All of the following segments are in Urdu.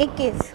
21।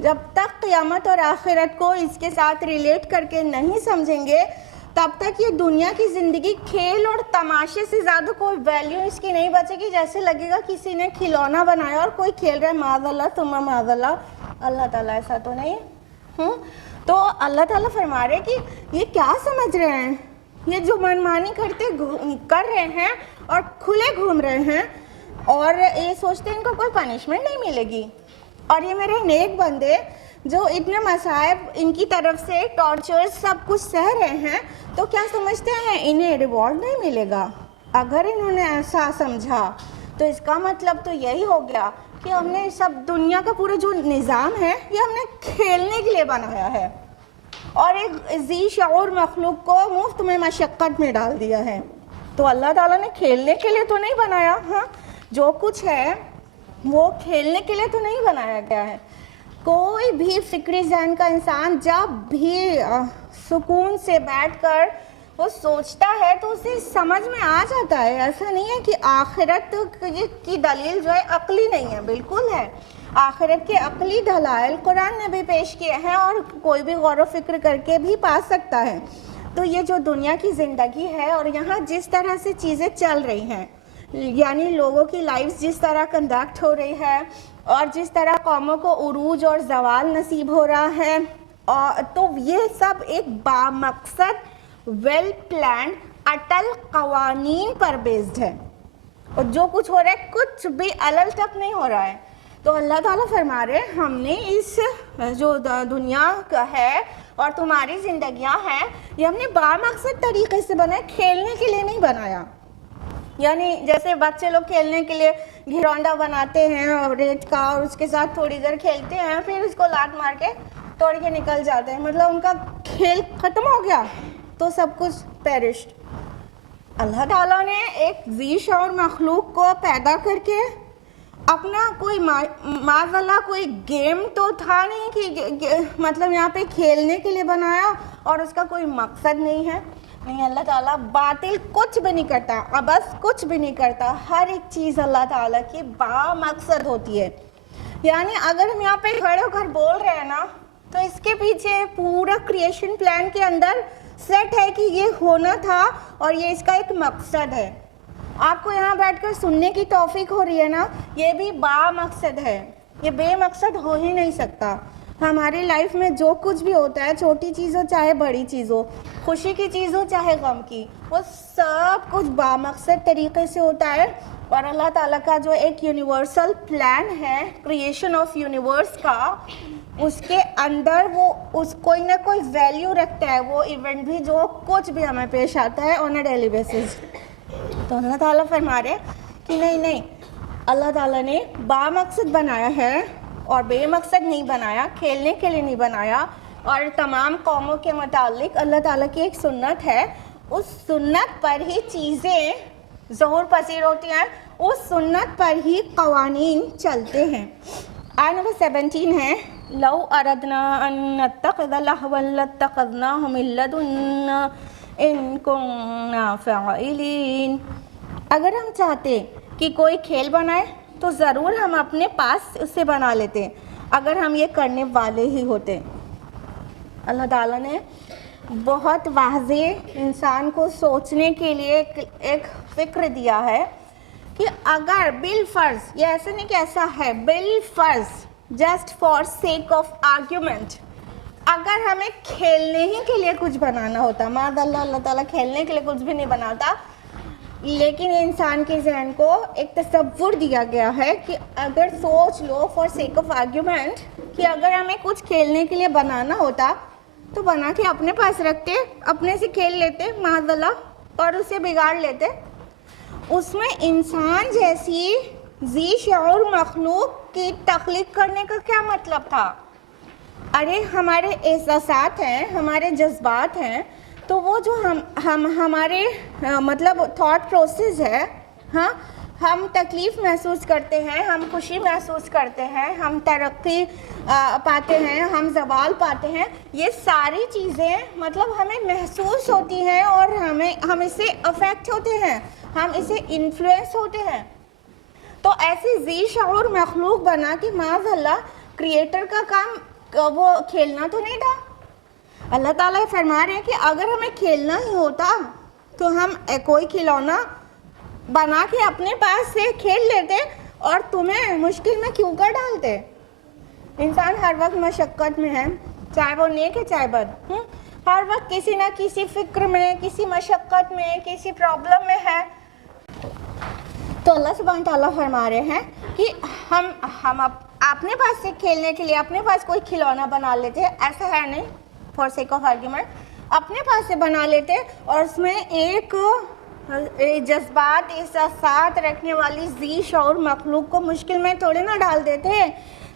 جب تک قیامت اور آخرت کو اس کے ساتھ ریلیٹ کر کے نہیں سمجھیں گے تب تک یہ دنیا کی زندگی کھیل اور تماشے سے زیادہ کوئی ویلیو اس کی نہیں بچے گی. جیسے لگے گا کسی نے کھلونا بنایا اور کوئی کھیل رہا ہے معاذ اللہ ثم معاذ اللہ. اللہ تعالیٰ ایسا تو نہیں. تو اللہ تعالیٰ فرما رہے کہ یہ کیا سمجھ رہے ہیں, یہ جو منمانی کر رہے ہیں اور کھلے گھوم رہے ہیں اور یہ سوچتے ہیں ان کو کوئی پنشمنٹ نہیں ملے گی, اور یہ میرے نیک بندے جو اتنے مصائب ان کی طرف سے ٹارچر سب کچھ سہ رہے ہیں تو کیا سمجھتے ہیں انہیں ریوارڈ نہیں ملے گا. اگر انہوں نے ایسا سمجھا تو اس کا مطلب تو یہی ہو گیا کہ ہم نے سب دنیا کا پورا جو نظام ہے یہ ہم نے کھیلنے کے لیے بنایا ہے اور ایک ذی شعور مخلوق کو مفت میں مشقت میں ڈال دیا ہے. تو اللہ تعالیٰ نے کھیلنے کے لیے تو نہیں بنایا, ہاں جو کچھ ہے وہ کھیلنے کے لیے تو نہیں بنایا گیا ہے. کوئی بھی فکری ذہن کا انسان جب بھی سکون سے بیٹھ کر وہ سوچتا ہے تو اسے سمجھ میں آ جاتا ہے. ایسا نہیں ہے کہ آخرت کی دلیل جو ہے عقلی نہیں ہے, بالکل ہے. آخرت کے عقلی دلائل قرآن نے بھی پیش کیے ہیں اور کوئی بھی غور و فکر کر کے بھی پا سکتا ہے. تو یہ جو دنیا کی زندگی ہے اور یہاں جس طرح سے چیزیں چل رہی ہیں, یعنی لوگوں کی لائف جس طرح کنڈکٹ ہو رہی ہے اور جس طرح قوموں کو عروج اور زوال نصیب ہو رہا ہے, تو یہ سب ایک بامقصد ویل پلانڈ اٹل قوانین پر بیسڈ ہے, اور جو کچھ ہو رہا ہے کچھ بھی علل تک نہیں ہو رہا ہے. تو اللہ تعالیٰ فرما رہے ہم نے اس جو دنیا کا ہے اور تمہاری زندگیاں ہیں یہ ہم نے بامقصد طریقے سے بنایا, کھیلنے کے لیے نہیں بنایا. یعنی جیسے بچے لوگ کھیلنے کے لیے گھرونڈا بناتے ہیں اور ریت کا, اور اس کے ساتھ تھوڑی دیر کھیلتے ہیں پھر اس کو لات مار کے توڑ کے نکل جاتے ہیں, مطلب ان کا کھیل ختم ہو گیا تو سب کچھ پیرشڈ. اللہ تعالیٰ نے ایک ذی شعور مخلوق کو پیدا کر کے اپنا کوئی معاذ اللہ کوئی گیم تو تھا نہیں کہ مطلب یہاں پہ کھیلنے کے لیے بنایا اور اس کا کوئی مقصد نہیں ہے. نہیں, اللہ تعالیٰ باطل کچھ بھی نہیں کرتا, عبث کچھ بھی نہیں کرتا. ہر ایک چیز اللہ تعالیٰ کی بامقصد ہوتی ہے. یعنی اگر ہم یہاں پہ کھڑے ہو کر بول رہے ہیں نا تو اس کے پیچھے پورا کریشن پلان کے اندر سیٹ ہے کہ یہ ہونا تھا اور یہ اس کا ایک مقصد ہے. آپ کو یہاں بیٹھ کر سننے کی توفیق ہو رہی ہے نا, یہ بھی بامقصد ہے, یہ بے مقصد ہو ہی نہیں سکتا. ہماری لائف میں جو کچھ بھی ہوتا ہے, چھوٹی چیز ہو چاہے بڑی چیز ہو, خوشی کی چیز ہو چاہے غم کی, وہ سب کچھ بامقصد طریقے سے ہوتا ہے. اور اللہ تعالیٰ کا جو ایک یونیورسل پلان ہے کریشن آف یونیورس کا, اس کے اندر وہ اس کوئی نہ کوئی ویلیو رکھتا ہے وہ ایونٹ بھی جو کچھ بھی ہمیں پیش آتا ہے آن اے ڈیلی بیسس. تو اللہ تعالیٰ فرما رہے کہ نہیں, اللہ تعالیٰ نے بامقصد بنایا ہے اور بے مقصد نہیں بنایا, کھیلنے کے لیے نہیں بنایا. اور تمام قوموں کے متعلق اللہ تعالیٰ کی ایک سنت ہے, اس سنت پر ہی چیزیں ظہور پذیر ہوتی ہیں, اس سنت پر ہی قوانین چلتے ہیں. آیت نمبر 17 ہے, لو اردنا ان نتخذ لہوا لاتخذناہ من لدنا ان کننا فاعلین. اگر ہم چاہتے کہ کوئی کھیل بنائے تو ضرور ہم اپنے پاس اسے بنا لیتے اگر ہم یہ کرنے والے ہی ہوتے. اللہ تعالیٰ نے بہت واضح انسان کو سوچنے کے لیے ایک فکر دیا ہے کہ اگر بالفرض, یہ ایسا نہیں کہ ایسا ہے, بالفرض just for sake of argument, اگر ہمیں کھیلنے ہی کے لیے کچھ بنانا ہوتا, معاذ اللہ اللہ تعالیٰ کھیلنے کے لیے کچھ بھی نہیں بناتا, لیکن انسان کے ذہن کو ایک تصور دیا گیا ہے کہ اگر سوچ لو فار سیک آف آرگیومنٹ کہ اگر ہمیں کچھ کھیلنے کے لیے بنانا ہوتا تو بنا کے اپنے پاس رکھتے, اپنے سے کھیل لیتے معاذ اللہ, اور اسے بگاڑ لیتے. اس میں انسان جیسی ذی شعور مخلوق کی تخلیق کرنے کا کیا مطلب تھا؟ ارے ہمارے احساسات ہیں, ہمارے جذبات ہیں, تو وہ جو ہمارے مطلب تھاٹ پروسیس ہے, ہاں ہم تکلیف محسوس کرتے ہیں, ہم خوشی محسوس کرتے ہیں, ہم ترقی پاتے ہیں, ہم زوال پاتے ہیں, یہ ساری چیزیں مطلب ہمیں محسوس ہوتی ہیں اور ہم اس سے افیکٹ ہوتے ہیں, ہم اسے انفلوئنس ہوتے ہیں. تو ایسی ذی شعور مخلوق بنا کہ معاذ اللہ کریٹر کا کام وہ کھیلنا تو نہیں تھا. اللہ تعالیٰ فرما رہے ہیں کہ اگر ہمیں کھیلنا ہی ہوتا تو ہم کوئی کھلونا بنا کے اپنے پاس سے کھیل لیتے اور تمہیں مشکل میں کیوں کر ڈالتے. انسان ہر وقت مشقت میں ہے, چاہے وہ نیک ہے چاہے بد, ہر وقت کسی نہ کسی فکر میں, کسی مشقت میں, کسی پرابلم میں ہے. تو اللہ سبحانہ تعالیٰ فرما رہے ہیں کہ ہم اپنے پاس سے کھیلنے کے لیے اپنے پاس کوئی کھلونا بنا لیتے, ایسا ہے نہیں, فار سیک آف آرگیومنٹ اپنے پاس سے بنا لیتے اور اس میں ایک جذبات احساسات رکھنے والی ذی شعور مخلوق کو مشکل میں تھوڑے نہ ڈال دیتے.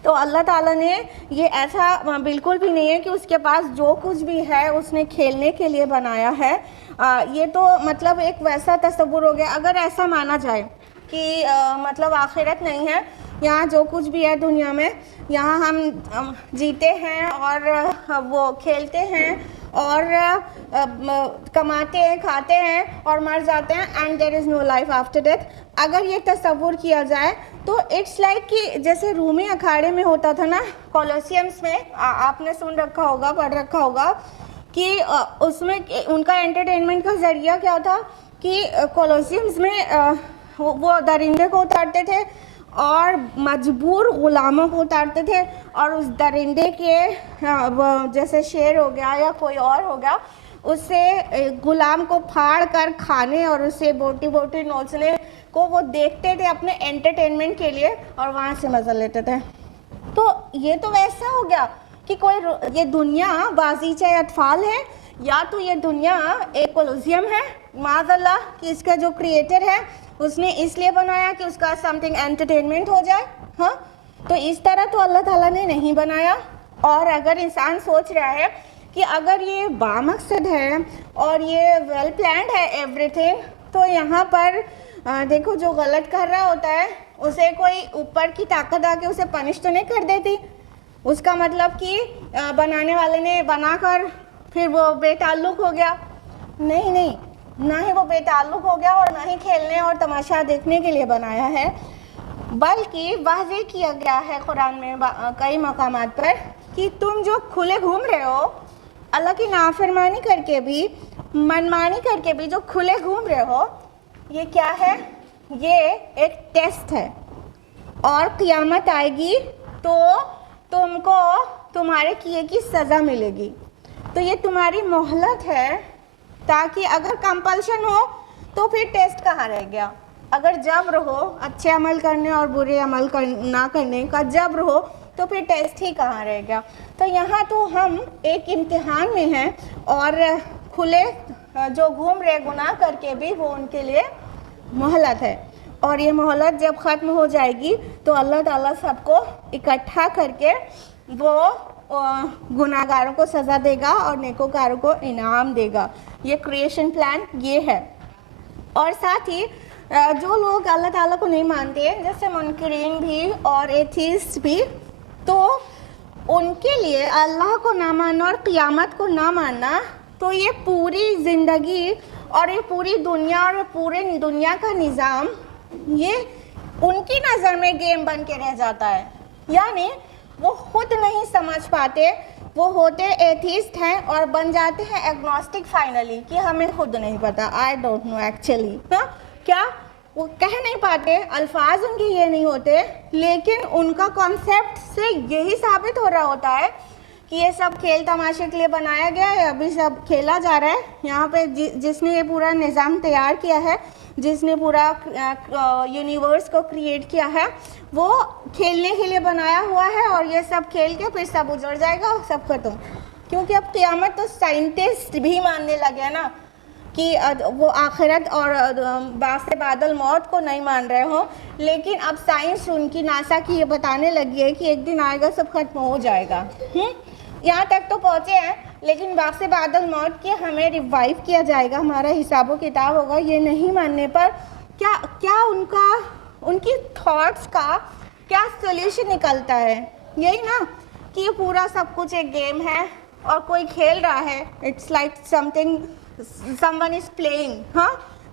تو اللہ تعالیٰ نے یہ ایسا بالکل بھی نہیں ہے کہ اس کے پاس جو کچھ بھی ہے اس نے کھیلنے کے لیے بنایا ہے. یہ تو مطلب ایک ویسا تصور ہو گیا. اگر ایسا مانا جائے کہ مطلب آخرت نہیں ہے, یہاں جو کچھ بھی ہے دنیا میں, یہاں ہم جیتے ہیں اور وہ کھیلتے ہیں اور کماتے ہیں, کھاتے ہیں اور مر جاتے ہیں, and there is no life after death. اگر یہ تصور کیا جائے تو اٹس لائک کہ جیسے رومی اکھاڑے میں ہوتا تھا نا, کولوسیمس میں, آپ نے سن رکھا ہوگا, پڑھ رکھا ہوگا کہ اس میں ان کا انٹرٹینمنٹ کا ذریعہ کیا تھا کہ کولوسیمس میں وہ درندے کو اتارتے تھے اور مجبور غلاموں کو اتارتے تھے, اور اس درندے کے جیسے شیر ہو گیا یا کوئی اور ہو گیا, اس سے غلام کو پھاڑ کر کھانے اور اسے بوٹی بوٹی نوچنے کو وہ دیکھتے تھے اپنے انٹرٹینمنٹ کے لیے اور وہاں سے مزہ لیتے تھے. تو یہ تو ویسا ہو گیا کہ یہ دنیا بازیچہ اطفال ہے, یا تو یہ دنیا ایک کولوسیوم ہے معاذ اللہ کہ اس کا جو کریٹر ہے اس نے اس لیے بنایا کہ اس کا سم تھنگ انٹرٹینمنٹ ہو جائے. ہاں, تو اس طرح تو اللہ تعالیٰ نے نہیں بنایا. اور اگر انسان سوچ رہا ہے کہ اگر یہ بامقصد ہے اور یہ ویل پلانڈ ہے ایوری تھنگ, تو یہاں پر دیکھو جو غلط کر رہا ہوتا ہے اسے کوئی اوپر کی طاقت آ کے اسے پنش تو نہیں کر دیتی. اس کا مطلب کہ بنانے والے نے بنا کر پھر وہ بے تعلق ہو گیا. نہیں, نہ ہی وہ بے تعلق ہو گیا اور نہ ہی کھیلنے اور تماشا دیکھنے کے لیے بنایا ہے, بلکہ واضح کیا گیا ہے قرآن میں کئی مقامات پر کہ تم جو کھلے گھوم رہے ہو, اللہ کی نافرمانی کر کے بھی, منمانی کر کے بھی جو کھلے گھوم رہے ہو, یہ کیا ہے؟ یہ ایک ٹیسٹ ہے, اور قیامت آئے گی تو تم کو تمہارے کیے کی سزا ملے گی. تو یہ تمہاری مہلت ہے, تاکہ اگر کمپلشن ہو تو پھر ٹیسٹ کہاں رہ گیا. اگر جبر ہو اچھے عمل کرنے اور برے عمل نہ کرنے کا جبر ہو تو پھر ٹیسٹ ہی کہاں رہ گیا. تو یہاں تو ہم ایک امتحان میں ہیں, اور کھلے جو گھوم رہے گناہ کر کے بھی وہ ان کے لیے مہلت ہے, اور یہ مہلت جب ختم ہو جائے گی تو اللہ تعالیٰ سب کو اکٹھا کر کے وہ گناہگاروں کو سزا دے گا اور نیکوکاروں کو انعام دے گا. یہ کریشن پلان یہ ہے. اور ساتھ ہی جو لوگ اللہ تعالیٰ کو نہیں مانتے, جیسے منکرین بھی اور ایتھیسٹ بھی, تو ان کے لیے اللہ کو نہ ماننا اور قیامت کو نہ ماننا, تو یہ پوری زندگی اور یہ پوری دنیا اور پورے دنیا کا نظام یہ ان کی نظر میں گیم بن کے رہ جاتا ہے. یعنی وہ خود نہیں سمجھ پاتے, وہ ہوتے ایتھیسٹ ہیں اور بن جاتے ہیں ایگنوسٹک فائنلی کہ ہمیں خود نہیں پتا, آئی ڈونٹ نو ایکچولی. کیا وہ کہہ نہیں پاتے, الفاظ ان کے یہ نہیں ہوتے, لیکن ان کا کانسیپٹ سے یہی ثابت ہو رہا ہوتا ہے کہ یہ سب کھیل تماشے کے لیے بنایا گیا ہے, ابھی سب کھیلا جا رہا ہے. یہاں پہ جس نے یہ پورا نظام تیار کیا ہے, جس نے پورا یونیورس کو کریٹ کیا ہے, وہ کھیلنے کے لیے بنایا ہوا ہے, اور یہ سب کھیل کے پھر سب اجڑ جائے گا, سب ختم. کیونکہ اب قیامت تو سائنٹسٹ بھی ماننے لگے نا کہ وہ آخرت اور بعث بعد الموت کو نہیں مان رہے ہوں, لیکن اب سائنس ان کی ناسا کی یہ بتانے لگی ہے کہ ایک دن آئے گا سب ختم ہو جائے گا. یہاں تک تو پہنچے ہیں, لیکن بعث بعد الموت کے ہمیں ریوائیو کیا جائے گا, ہمارا حساب و کتاب ہوگا, یہ نہیں ماننے پر کیا ان کی تھاٹس کا کیا سولوشن نکلتا ہے؟ یہی نا کہ یہ پورا سب کچھ ایک گیم ہے اور کوئی کھیل رہا ہے, it's like someone is playing. ہاں,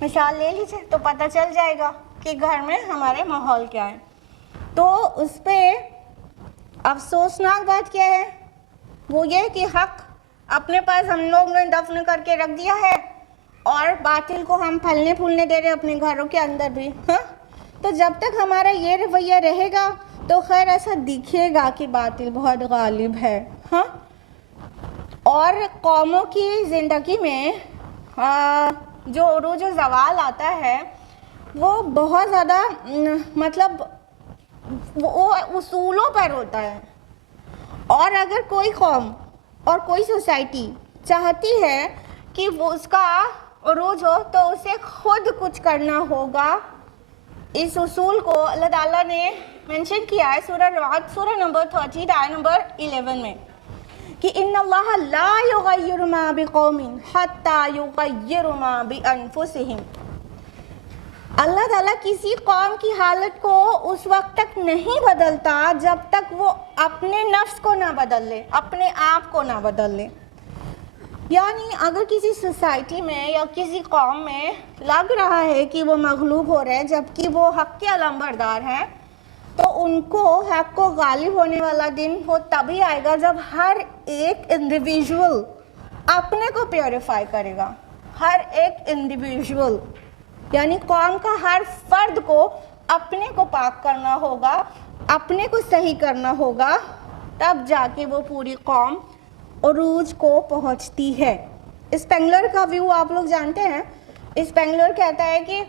مثال لے لیجیے تو پتہ چل جائے گا کہ گھر میں ہمارے ماحول کیا ہے. تو اس پہ افسوسناک بات کیا ہے؟ وہ یہ کہ حق اپنے پاس ہم لوگ نے دفن کر کے رکھ دیا ہے اور باطل کو ہم پھلنے پھولنے دے رہے ہیں اپنے گھروں کے اندر بھی. تو جب تک ہمارا یہ رویہ رہے گا تو خیر ایسا دکھے گا کہ باطل بہت غالب ہے. اور قوموں کی زندگی میں جو عروج و زوال آتا ہے وہ بہت زیادہ مطلب وہ اصولوں پر ہوتا ہے. اور اگر کوئی قوم اور کوئی سوسائٹی چاہتی ہے کہ وہ اس کا عروج ہو تو اسے خود کچھ کرنا ہوگا. اس اصول کو اللہ تعالیٰ نے منشن کیا ہے سورہ رعد سورہ نمبر 30 آیت نمبر 11 میں کہ ان اللہ لا یغیر ما بقوم حتی یغیروا ما بانفسہم. اللہ تعالیٰ کسی قوم کی حالت کو اس وقت تک نہیں بدلتا جب تک وہ اپنے نفس کو نہ بدل لے, اپنے آپ کو نہ بدل لے. یعنی اگر کسی سوسائٹی میں یا کسی قوم میں لگ رہا ہے کہ وہ مغلوب ہو رہے ہیں جبکہ وہ حق کے علمبردار ہیں تو ان کو حق کو غالب ہونے والا دن وہ تبھی آئے گا جب ہر ایک انڈیویژول اپنے کو پیوریفائی کرے گا. ہر ایک انڈیویژول یعنی قوم کا ہر فرد کو اپنے کو پاک کرنا ہوگا, اپنے کو صحیح کرنا ہوگا, تب جا کے وہ پوری قوم عروج کو پہنچتی ہے. اسپینگلر کا ویو آپ لوگ جانتے ہیں. اسپینگلر کہتا ہے کہ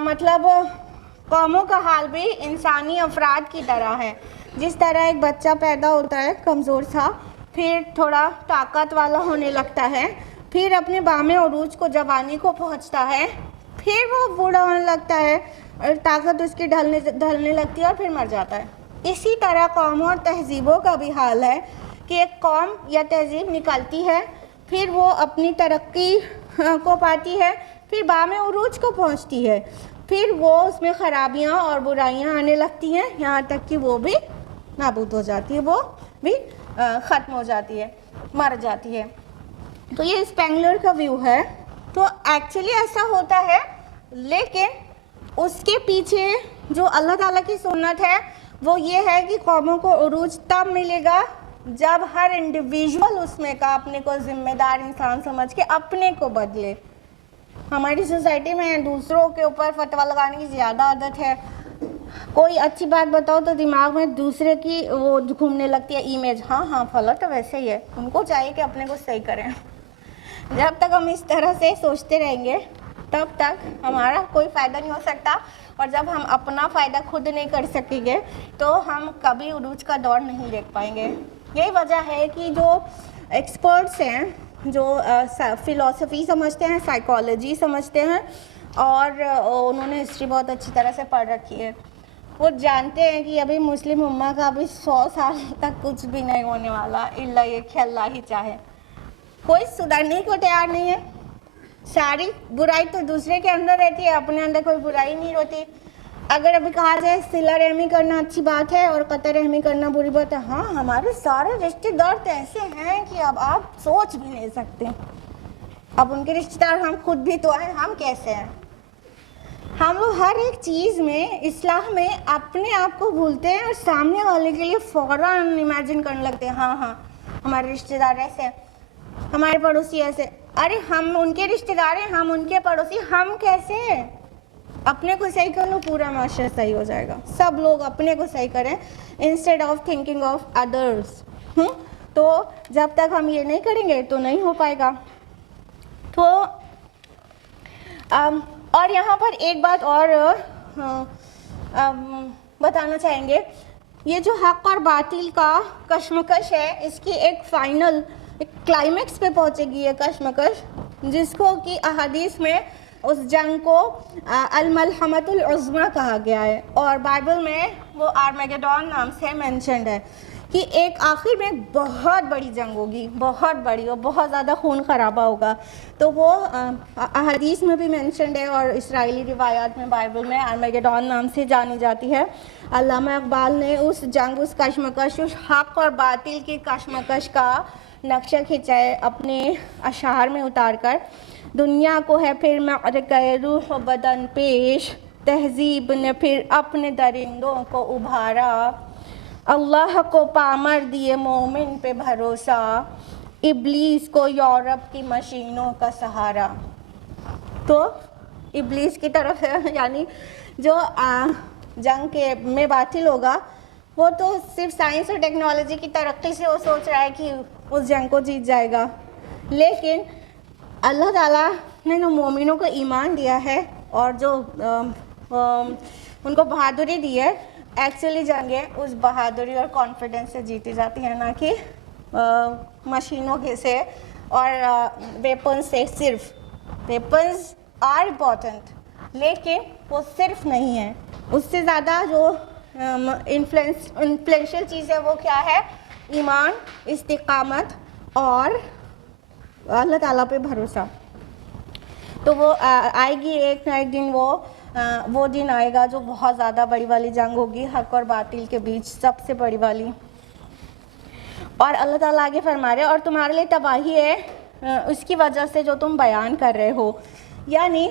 مطلب قوموں کا حال بھی انسانی افراد کی طرح ہے. جس طرح ایک بچہ پیدا ہوتا ہے کمزور سا, پھر تھوڑا طاقت والا ہونے لگتا ہے, پھر اپنے بام عروج کو جوانی کو پہنچتا ہے, پھر وہ بوڑھا ہونے لگتا ہے اور طاقت اس کی ڈھلنے لگتی ہے اور پھر مر جاتا ہے. اسی طرح قوموں اور تہذیبوں کا بھی حال ہے کہ ایک قوم یا تہذیب نکلتی ہے, پھر وہ اپنی ترقی کو پاتی ہے, پھر بام عروج کو پہنچتی ہے, پھر وہ اس میں خرابیاں اور برائیاں آنے لگتی ہیں یہاں تک کہ وہ بھی نابود ہو جاتی ہے, وہ بھی ختم ہو جاتی ہے, مر جاتی ہے. تو یہ اسپینگلر کا ویو ہے. تو ایکچولی ایسا ہوتا ہے, لیکن اس کے پیچھے جو اللہ تعالیٰ کی سنت ہے وہ یہ ہے کہ قوموں کو عروج تب ملے گا جب ہر انڈیویژول اس میں کا اپنے کو ذمہ دار انسان سمجھ کے اپنے کو بدلے. ہماری سوسائٹی میں دوسروں کے اوپر فتویٰ لگانے کی زیادہ عادت ہے. کوئی اچھی بات بتاؤ تو دماغ میں دوسرے کی وہ گھومنے لگتی ہے امیج, ہاں فلاں تو ویسے ہی ہے. ان کو چاہیے کہ اپنے کو صحیح کریں. جب تک ہم اس طرح سے سوچتے رہیں گے تب تک ہمارا کوئی فائدہ نہیں ہو سکتا, اور جب ہم اپنا فائدہ خود نہیں کر سکیں گے تو ہم کبھی عروج کا دور نہیں دیکھ پائیں گے. یہی وجہ ہے کہ جو ایکسپرٹس ہیں, جو فلسفی سمجھتے ہیں, سائیکالوجی سمجھتے ہیں, اور انہوں نے ہسٹری بہت اچھی طرح سے پڑھ رکھی ہے, وہ جانتے ہیں کہ ابھی مسلم امہ کا ابھی 100 سال تک کچھ بھی نہیں ہونے والا الا یہ کہ اللہ ہی چاہے. کوئی سدھرنے کو تیار نہیں ہے. ساری برائی تو دوسرے کے اندر رہتی ہے, اپنے اندر کوئی برائی نہیں ہوتی. اگر ابھی کہا جائے صلہ رحمی کرنا اچھی بات ہے اور قطع رحمی کرنا بری بات ہے, ہاں ہمارے سارے رشتے دار تو ایسے ہیں کہ اب آپ سوچ بھی نہیں سکتے. اب ان کے رشتے دار ہم خود بھی تو ہیں, ہم کیسے ہیں. ہم لوگ ہر ایک چیز میں اصلاح میں اپنے آپ کو بھولتے ہیں اور سامنے والے کے لیے فوراً امیجن کرنے لگتے ہیں, ہاں ہمارے رشتے دار ایسے ہیں, ہمارے پڑوسی ایسے. ارے ہم ان کے رشتے دار ہیں, ہم ان کے پڑوسی, ہم کیسے ہیں. اپنے کو صحیح کر لو, پورا معاشرہ صحیح ہو جائے گا. سب لوگ اپنے کو صحیح کریں instead of thinking of others. تو جب تک ہم یہ نہیں کریں گے تو نہیں ہو پائے گا. تو اور یہاں پر ایک بات اور بتانا چاہیں گے, یہ جو حق اور باطل کا کشمکش ہے اس کی ایک فائنل کلائمیکس پہ پہنچے گی یہ کشمکش, جس کو کہ احادیث میں اس جنگ کو الملحمۃ العظمیٰ کہا گیا ہے, اور بائبل میں وہ آرمیگیڈون نام سے مینشنڈ ہے کہ ایک آخر میں بہت بڑی جنگ ہوگی, بہت بڑی, اور بہت زیادہ خون خرابہ ہوگا. تو وہ احادیث میں بھی مینشنڈ ہے اور اسرائیلی روایات میں بائبل میں آرمیگیڈون نام سے جانی جاتی ہے. علامہ اقبال نے اس جنگ, اس کشمکش, اس حق اور باطل کی کشمکش کا نقشہ کھینچا ہے اپنے اشعار میں اتار کر, دنیا کو ہے پھر معرکہ روح و بدن پیش، تہذیب نے پھر اپنے درندوں کو ابھارا، اللہ کو پامر دیے مومن پہ بھروسہ، ابلیس کو یورپ کی مشینوں کا سہارا۔ تو ابلیس کی طرف ہے، یعنی جو جنگ کے میں باطل ہوگا وہ تو صرف سائنس اور ٹیکنالوجی کی ترقی سے وہ سوچ رہا ہے کہ اس جنگ کو جیت جائے گا، لیکن اللہ تعالیٰ نے جو مومنوں کو ایمان دیا ہے اور جو ان کو بہادری دی ہے، ایکچولی جنگیں اس بہادری اور کانفیڈنس سے جیتی جاتی ہیں، نہ کہ مشینوں کے سے اور ویپنز سے۔ صرف ویپنز آر امپورٹنٹ لیکن وہ صرف نہیں ہے، اس سے زیادہ جو انفلوئنشل چیز ہے وہ کیا ہے؟ ایمان، استقامت اور اللہ تعالیٰ پہ بھروسہ۔ تو وہ آئے گی ایک نہ ایک دن، وہ دن آئے گا جو بہت زیادہ بڑی والی جنگ ہوگی حق اور باطل کے بیچ، سب سے بڑی والی۔ اور اللہ تعالیٰ آگے فرما رہے اور تمہارے لیے تباہی ہے اس کی وجہ سے جو تم بیان کر رہے ہو، یعنی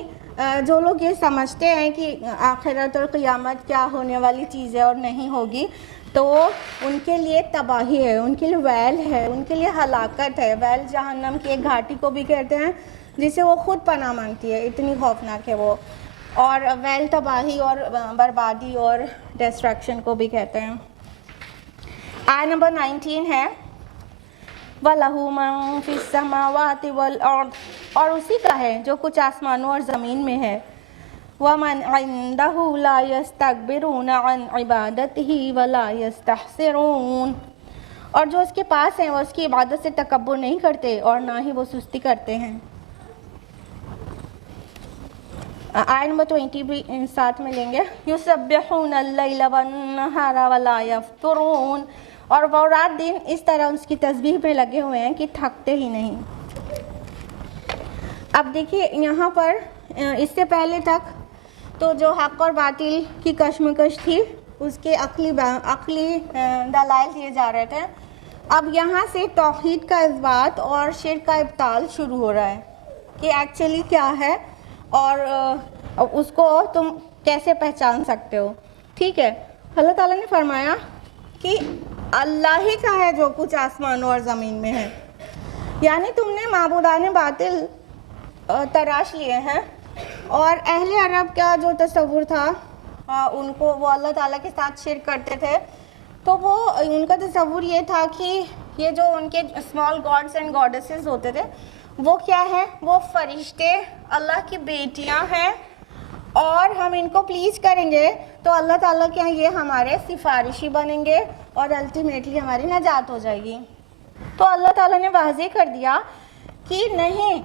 جو لوگ یہ سمجھتے ہیں کہ آخرت اور قیامت کیا ہونے والی چیز ہے اور نہیں ہوگی، تو ان کے لیے تباہی ہے، ان کے لیے ویل ہے، ان کے لیے ہلاکت ہے۔ ویل جہنم کی ایک گھاٹی کو بھی کہتے ہیں جسے وہ خود پناہ مانگتی ہے، اتنی خوفناک ہے وہ، اور ویل تباہی اور بربادی اور ڈسٹرکشن کو بھی کہتے ہیں۔ آیت نمبر 19 ہے وَلَهُ مَن فِي السَّمَاوَاتِ وَالْأَرْضِ، اور اسی کا ہے جو کچھ آسمانوں اور زمین میں ہے، وَمَنْ عِنْدَهُ لَا يَسْتَكْبِرُونَ عَنْ عِبَادَتِهِ وَلَا يَسْتَحْسِرُونَ، اور جو اس کے پاس ہیں وہ اس کی عبادت سے تکبر نہیں کرتے اور نہ ہی وہ سستی کرتے ہیں۔ آیت نمبر 20 بھی ساتھ میں لیں گے، يُسَبِّحُونَ اللَّيْلَ وَالنَّهَارَ وَلَا يَفْتُرُونَ، اور وہ رات دن اس طرح اس کی تسبیح میں لگے ہوئے ہیں کہ تھکتے ہی نہیں۔ اب دیکھیے یہاں پر اس سے پہلے تک تو جو حق اور باطل کی کشمکش تھی اس کے عقلی دلائل دیے جا رہے تھے، اب یہاں سے توحید کا اثبات اور شرک کا ابطال شروع ہو رہا ہے کہ ایکچولی کیا ہے اور اس کو تم کیسے پہچان سکتے ہو۔ ٹھیک ہے، اللہ تعالیٰ نے فرمایا کہ اللہ ہی کا ہے جو کچھ آسمانوں اور زمین میں ہے، یعنی تم نے معبودان باطل تراش لیے ہیں، اور اہل عرب کا جو تصور تھا ان کو وہ اللہ تعالیٰ کے ساتھ شرک کرتے تھے، تو وہ ان کا تصور یہ تھا کہ یہ جو ان کے اسمال گاڈس اینڈ گاڈسز ہوتے تھے وہ کیا ہے؟ وہ فرشتے اللہ کی بیٹیاں ہیں، اور ہم ان کو پلیز کریں گے تو اللہ تعالیٰ کے یہ ہمارے سفارشی بنیں گے اور الٹیمیٹلی ہماری نجات ہو جائے گی۔ تو اللہ تعالیٰ نے واضح کر دیا کہ نہیں،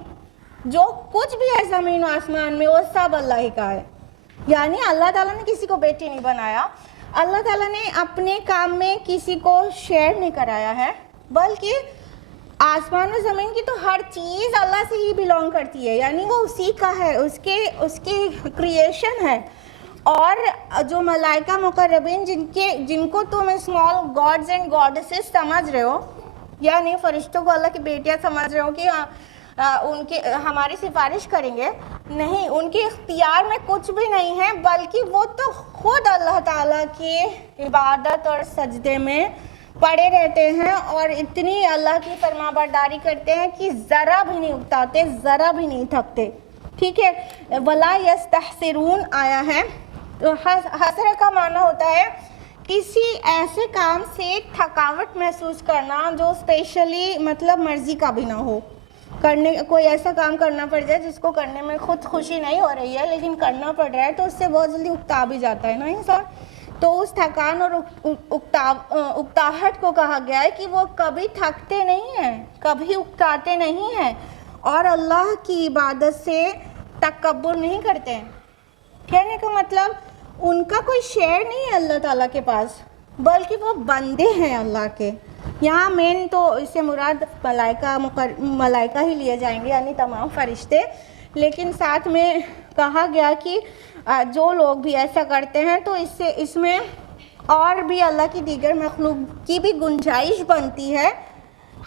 جو کچھ بھی ہے زمین و آسمان میں وہ سب اللہ ہی کا ہے، یعنی اللہ تعالیٰ نے کسی کو بیٹی نہیں بنایا، اللہ تعالیٰ نے اپنے کام میں کسی کو شیئر نہیں کرایا ہے، بلکہ آسمان و زمین کی تو ہر چیز اللہ سے ہی بیلونگ کرتی ہے، یعنی وہ اسی کا ہے، اس کی کریشن ہے۔ اور جو ملائکہ مقربین جن کو تم اسمال گاڈز اینڈ گاڈسز سمجھ رہے ہو، یعنی فرشتوں کو اللہ کی بیٹیاں سمجھ رہے ہو کہ ان کے ہماری سفارش کریں گے، نہیں، ان کے اختیار میں کچھ بھی نہیں ہے، بلکہ وہ تو خود اللہ تعالیٰ کی عبادت اور سجدے میں پڑے رہتے ہیں اور اتنی اللہ کی فرما برداری کرتے ہیں کہ ذرا بھی نہیں اکتاتے، ذرا بھی نہیں تھکتے۔ ٹھیک ہے، وَلَا يَسْتَحْسِرُونَ آیا ہے، تو حسرہ کا معنی ہوتا ہے کسی ایسے کام سے تھکاوٹ محسوس کرنا جو اسپیشلی مطلب مرضی کا بھی نہ ہو، کوئی ایسا کام کرنا پڑ جائے جس کو کرنے میں خود خوشی نہیں ہو رہی ہے لیکن کرنا پڑ رہا ہے، تو اس سے بہت جلدی اکتا بھی جاتا ہے نا انسان۔ تو اس تھکان اور اکتاہٹ کو کہا گیا ہے کہ وہ کبھی تھکتے نہیں ہیں، کبھی اکتاتے نہیں ہیں، اور اللہ کی عبادت سے تکبر نہیں کرتے ہیں۔ کہنے کا مطلب ان کا کوئی شیئر نہیں ہے اللہ تعالیٰ کے پاس، بلکہ وہ بندے ہیں اللہ کے۔ یہاں مین تو اس سے مراد ملائکہ ہی لیے جائیں گے، یعنی تمام فرشتے، لیکن ساتھ میں کہا گیا کہ جو لوگ بھی ایسا کرتے ہیں تو اس میں اور بھی اللہ کی دیگر مخلوق کی بھی گنجائش بنتی ہے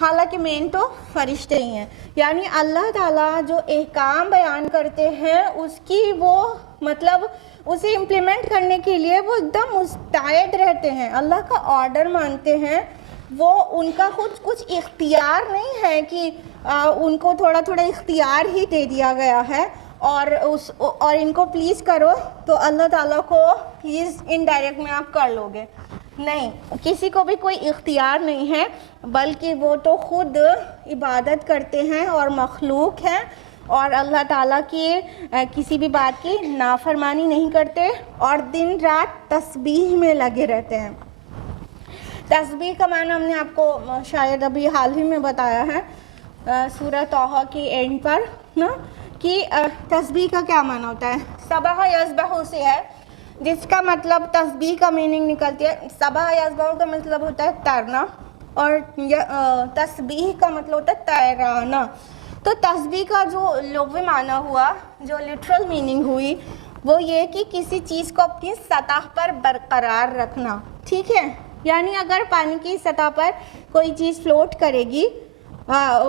حالانکہ مین تو فرشتے ہی ہیں. یعنی اللہ تعالیٰ جو احکام بیان کرتے ہیں اس کی وہ مطلب اسے امپلیمنٹ کرنے کے لیے وہ ایک دم مستعد رہتے ہیں. اللہ کا آرڈر مانتے ہیں. وہ ان کا خود کچھ اختیار نہیں ہے کہ ان کو تھوڑا تھوڑا اختیار ہی دے دیا گیا ہے اور ان کو پلیز کرو تو اللہ تعالیٰ کو پلیز انڈائریکٹ میں آپ کر لو گے. نہیں, کسی کو بھی کوئی اختیار نہیں ہے, بلکہ وہ تو خود عبادت کرتے ہیں اور مخلوق ہیں اور اللہ تعالیٰ کی کسی بھی بات کی نافرمانی نہیں کرتے اور دن رات تسبیح میں لگے رہتے ہیں. تسبیح کا معنی ہم نے آپ کو شاید ابھی حال ہی میں بتایا ہے سورہ طٰہٰ کی اینڈ پر نا, کہ تسبیح کا کیا معنی ہوتا ہے. سبح یسبح سے ہے جس کا مطلب تسبیح کا میننگ نکلتی ہے. سبح یسبح کا مطلب ہوتا ہے تیرنا اور تسبیح کا مطلب ہوتا ہے تیرانا. تو تسبیح کا جو لغوی معنی ہوا, جو لٹرل میننگ ہوئی, وہ یہ کہ کسی چیز کو اپنی سطح پر برقرار رکھنا. ٹھیک ہے, یعنی اگر پانی کی سطح پر کوئی چیز فلوٹ کرے گی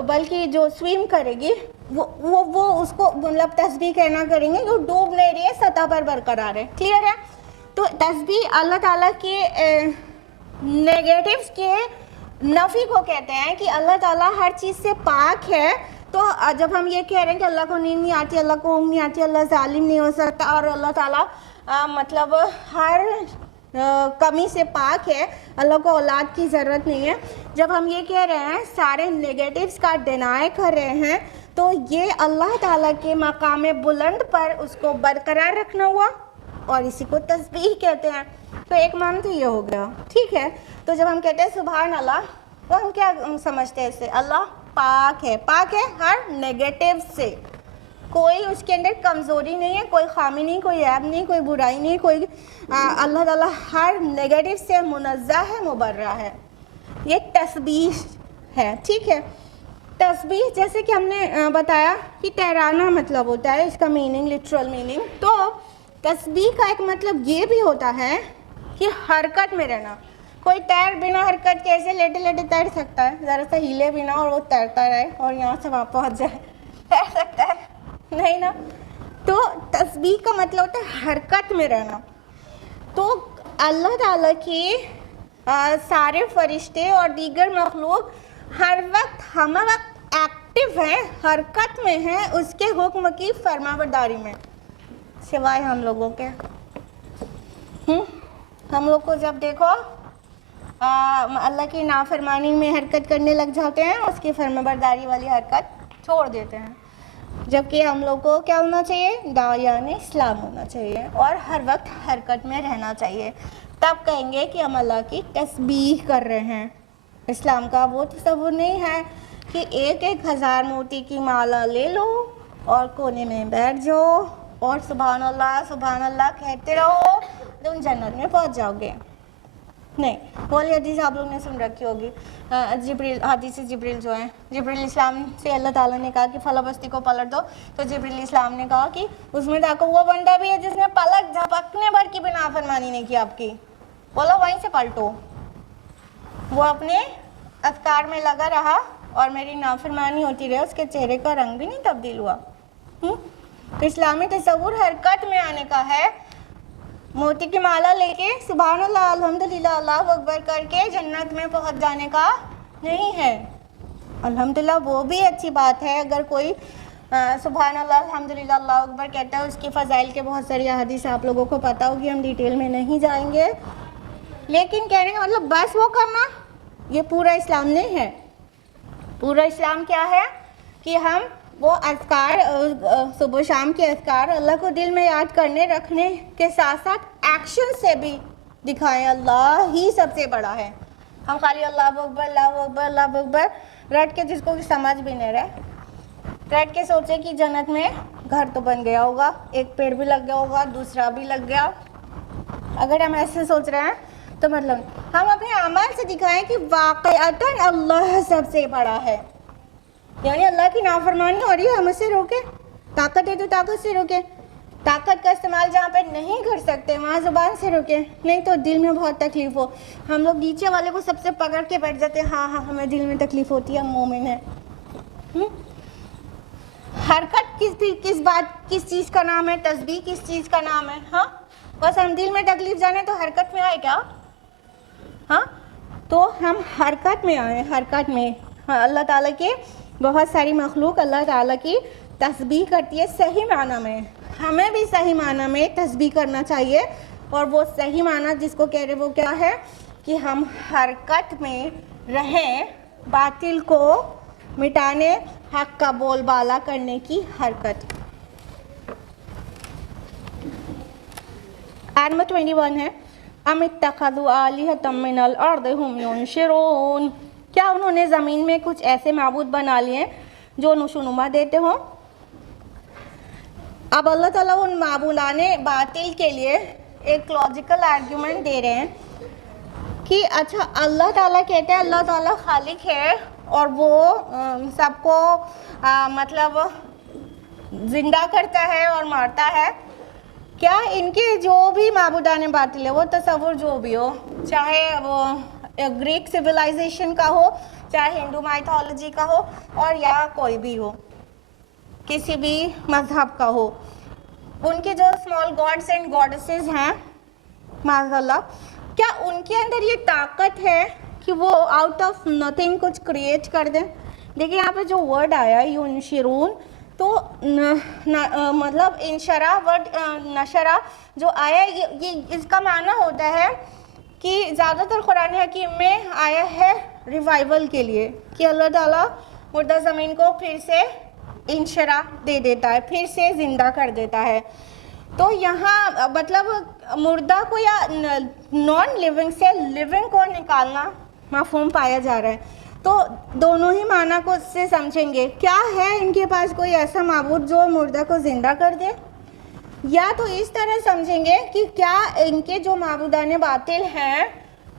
بلکہ جو سویم کرے گی وہ اس کو مطلب تسبیح کہنا کریں گے جو ڈوب نہیں رہی ہے, سطح پر برقرار ہے. کلیئر ہے. تو تسبیح اللہ تعالیٰ کے نیگیٹیوز کے نفی کو کہتے ہیں کہ اللہ تعالیٰ ہر چیز سے پاک ہے. تو جب ہم یہ کہہ رہے ہیں کہ اللہ کو نیند نہیں آتی, اللہ کو اونگ نہیں آتی, اللہ ظالم نہیں ہو سکتا اور اللہ تعالیٰ مطلب ہر کمی سے پاک ہے, اللہ کو اولاد کی ضرورت نہیں ہے, جب ہم یہ کہہ رہے ہیں سارے نیگیٹیوز کا ڈینائی کر رہے ہیں, تو یہ اللہ تعالیٰ کے مقام بلند پر اس کو برقرار رکھنا ہوا اور اسی کو تسبیح کہتے ہیں. تو ایک معنی تو یہ ہو گیا. ٹھیک ہے, تو جب ہم کہتے ہیں سبحان اللہ تو ہم کیا سمجھتے ہیں اس سے, اللہ پاک ہے, پاک ہے ہر نیگیٹیو سے, کوئی اس کے اندر کمزوری نہیں ہے, کوئی خامی نہیں, کوئی عیب نہیں, کوئی برائی نہیں, کوئی اللہ تعالیٰ ہر نیگیٹو سے منزہ ہے, مبرہ ہے. یہ تسبیح ہے. ٹھیک ہے, تسبیح جیسے کہ ہم نے بتایا کہ تیرانا مطلب ہوتا ہے, اس کا میننگ لٹرل میننگ. تو تسبیح کا ایک مطلب یہ بھی ہوتا ہے کہ حرکت میں رہنا. کوئی تیر بنا حرکت کے ایسے لیٹے لیٹے تیر سکتا ہے, ذرا سا ہیلے بنا اور وہ تیرتا رہے اور یہاں سے وہاں پہنچ جائے, تیر سکتا ہے؟ نہیں نا. تو تسبیح کا مطلب ہوتا ہے حرکت میں رہنا. تو اللہ تعالیٰ کے سارے فرشتے اور دیگر مخلوق ہر وقت ہم وقت ایکٹیو ہیں, حرکت میں ہیں اس کے حکم کی فرما برداری میں, سوائے ہم لوگوں کے. ہم لوگ کو جب دیکھو اللہ کی نافرمانی میں حرکت کرنے لگ جاتے ہیں, اس کی فرما برداری والی حرکت چھوڑ دیتے ہیں. جبکہ ہم لوگ کو کیا ہونا چاہیے, داعیان اسلام ہونا چاہیے اور ہر وقت حرکت میں رہنا چاہیے. تب کہیں گے کہ ہم اللہ کی تسبیح کر رہے ہیں. اسلام کا وہ تصور نہیں ہے کہ 1000 موتی کی مالا لے لو اور کونے میں بیٹھ جاؤ اور سبحان اللہ کہتے رہو تم جنت میں پہنچ جاؤ گے. نہیں, والی حدیث آپ لوگ نے سن رکھی ہوگی, حدیث جبریل جو ہیں, جبریل اسلام سے اللہ تعالیٰ نے کہا کہ فلاں بستی کو پلٹ دو, تو جبریل اسلام نے کہا کہ اس میں دیکھو وہ بندہ بھی ہے جس نے پلک جھپکنے بھر کی بھی نافرمانی نہیں کی آپ کی, بولو وہیں سے پلٹو. وہ اپنے اذکار میں لگا رہا اور میری نافرمانی ہوتی رہے, اس کے چہرے کا رنگ بھی نہیں تبدیل ہوا. تو اسلامی تصور حرکت میں آنے کا ہے, موتی کی مالا لے کے سبحان اللہ الحمدللہ اللہ اکبر کر کے جنت میں پہنچ جانے کا نہیں ہے. الحمدللہ وہ بھی اچھی بات ہے, اگر کوئی سبحان اللہ الحمدللہ اللہ اکبر کہتا ہے, اس کی فضائل کے بہت ساری احادیث آپ لوگوں کو پتہ ہوگی, ہم ڈیٹیل میں نہیں جائیں گے. لیکن کہنے کا مطلب بس وہ کرنا یہ پورا اسلام نہیں ہے. پورا اسلام کیا ہے کہ ہم وہ اذکار صبح و شام کے اذکار اللہ کو دل میں یاد کرنے رکھنے کے ساتھ ساتھ ایکشن سے بھی دکھائیں اللہ ہی سب سے بڑا ہے. ہم خالی اللہ اکبر اللہ اکبر اللہ اکبر رٹ کے, جس کو سمجھ بھی نہیں رہے, رٹ کے سوچے کہ جنت میں گھر تو بن گیا ہوگا, ایک پیڑ بھی لگ گیا ہوگا, دوسرا بھی لگ گیا. اگر ہم ایسے سوچ رہے ہیں تو مطلب ہم اپنے اعمال سے دکھائیں کہ واقعتاً اللہ سب سے بڑا ہے. یعنی اللہ کی نافرمانی ہو رہی ہے, ہم اسے روکے, طاقت ہے تو طاقت سے روکے. طاقت کا استعمال جہاں پہ نہیں کر سکتے وہاں زبان سے رکیں، نہیں تو دل میں بہت تکلیف ہو. ہم لوگ نیچے والے کو سب سے پکڑ کے بیٹھ جاتے ہیں، ہاں ہمیں دل میں تکلیف ہوتی ہے، ہم مومن ہیں. حرکت کس بات کس چیز کا نام ہے؟ تسبیح کس چیز کا نام ہے؟ ہاں بس ہم دل میں تکلیف جانے تو حرکت میں آئے کیا؟ ہاں تو ہم حرکت میں آئیں، حرکت میں. اللہ تعالیٰ کے بہت ساری مخلوق اللہ تعالیٰ کی تسبیح کرتی ہے صحیح معنی میں. ہمیں بھی صحیح معنی میں تسبیح کرنا چاہیے، اور وہ صحیح معنی جس کو کہہ رہے وہ کیا ہے کہ ہم حرکت میں رہیں، باطل کو مٹانے، حق کا بول بالا کرنے کی حرکت. آیت نمبر 21 ہے ام اتخذوا آلہۃ من الارض ہم ینشرون. کیا انہوں نے زمین میں کچھ ایسے معبود بنا لیے جو نشونما دیتے ہوں؟ اب اللہ تعالیٰ ان معبودان باطل کے لیے ایک لاجیکل آرگیومنٹ دے رہے ہیں کہ اچھا اللہ تعالیٰ کہتے ہیں اللہ تعالیٰ خالق ہے اور وہ سب کو مطلب زندہ کرتا ہے اور مارتا ہے. کیا ان کے جو بھی معبودان باطل ہے وہ تصور جو بھی ہو، چاہے وہ گریک سویلائزیشن کا ہو، چاہے ہندو مائتھولوجی کا ہو، اور یا کوئی بھی ہو، کسی بھی مذہب کا ہو، ان کے جو اسمال گاڈس اینڈ گاڈسز ہیں معاذ اللہ، کیا ان کے اندر یہ طاقت ہے کہ وہ آؤٹ آف نتھنگ کچھ کریٹ کر دیں؟ دیکھیں یہاں پہ جو ورڈ آیا ینشرون، تو مطلب انشرا ورڈ نشرا جو آیا یہ اس کا معنی ہوتا ہے کہ زیادہ تر قرآن حکیم میں آیا ہے ریوائول کے لیے، کہ اللہ تعالیٰ مردہ زمین کو پھر سے انشرا دے دیتا ہے، پھر سے زندہ کر دیتا ہے. تو یہاں مطلب مردہ کو یا نان لیونگ سے لیونگ کو نکالنا مفہوم پایا جا رہا ہے. تو دونوں ہی معنی کو اس سے سمجھیں گے. کیا ہے ان کے پاس کوئی ایسا معبود جو مردہ کو زندہ کر دے؟ یا تو اس طرح سمجھیں گے کہ کیا ان کے جو معبودان باطل ہیں